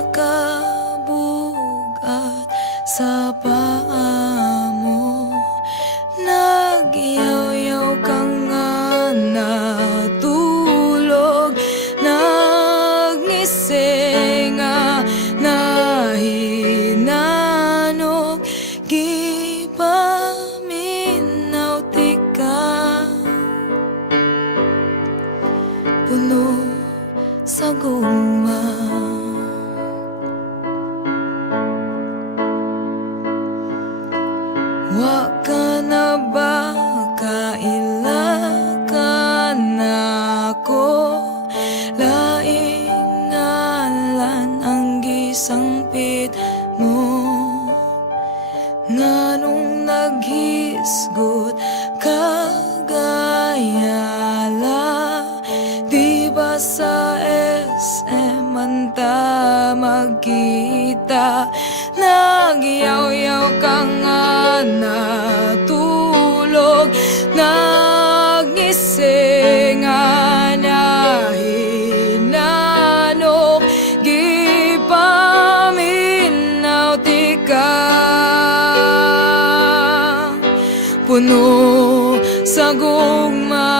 nakabugat sa paa mo. Nagyaw-yaw ka nga natulog, nagngisi nga nahinanog, gipaminaw ti ka, puno sa gugma. Wa ka na ba kaila ka na ko, laing ngalan ang gisangpit mo, nganong naghisgot kagayala, di ba sa SM anta magkita, nagyaw-yaw ka nga natulog, nagngisi nga nahinanog, gipaminaw ti ka, puno sa gugma.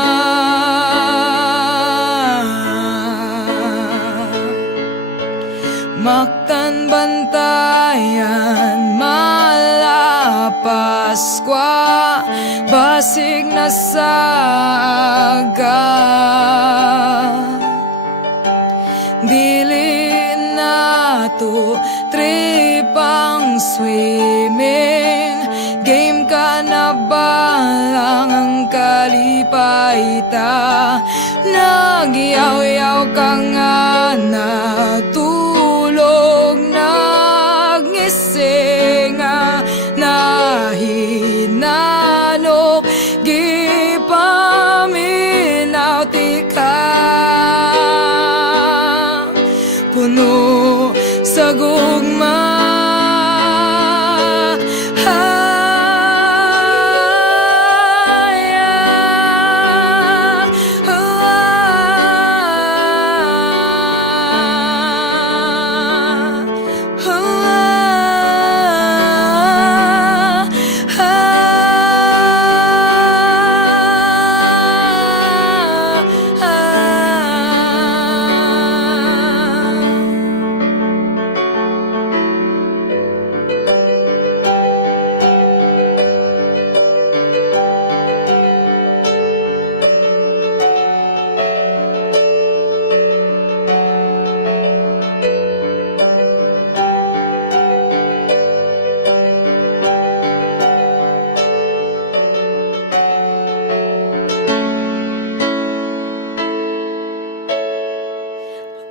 Maktan bantayan malapaskwa, basig na saga, dili na to tripang swimming, game ka na balang ang kalipayta, nagyaw-yaw ka nga natulog, nagngisi nga nahinanog, gipaminaw ti ka, puno sa gugma.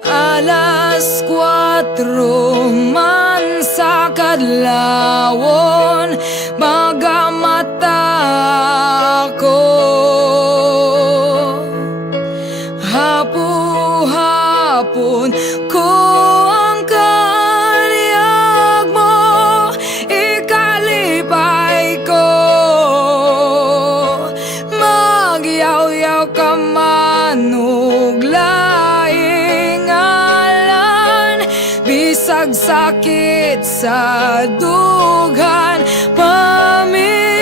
Alas 4 man sa kadlawon, magamata ko, hapu-hapon ko ang kaliyag mo, ikalipay ko, magyaw-yaw ka manug laing ngalan, bisag sakit sa dughan, pamilya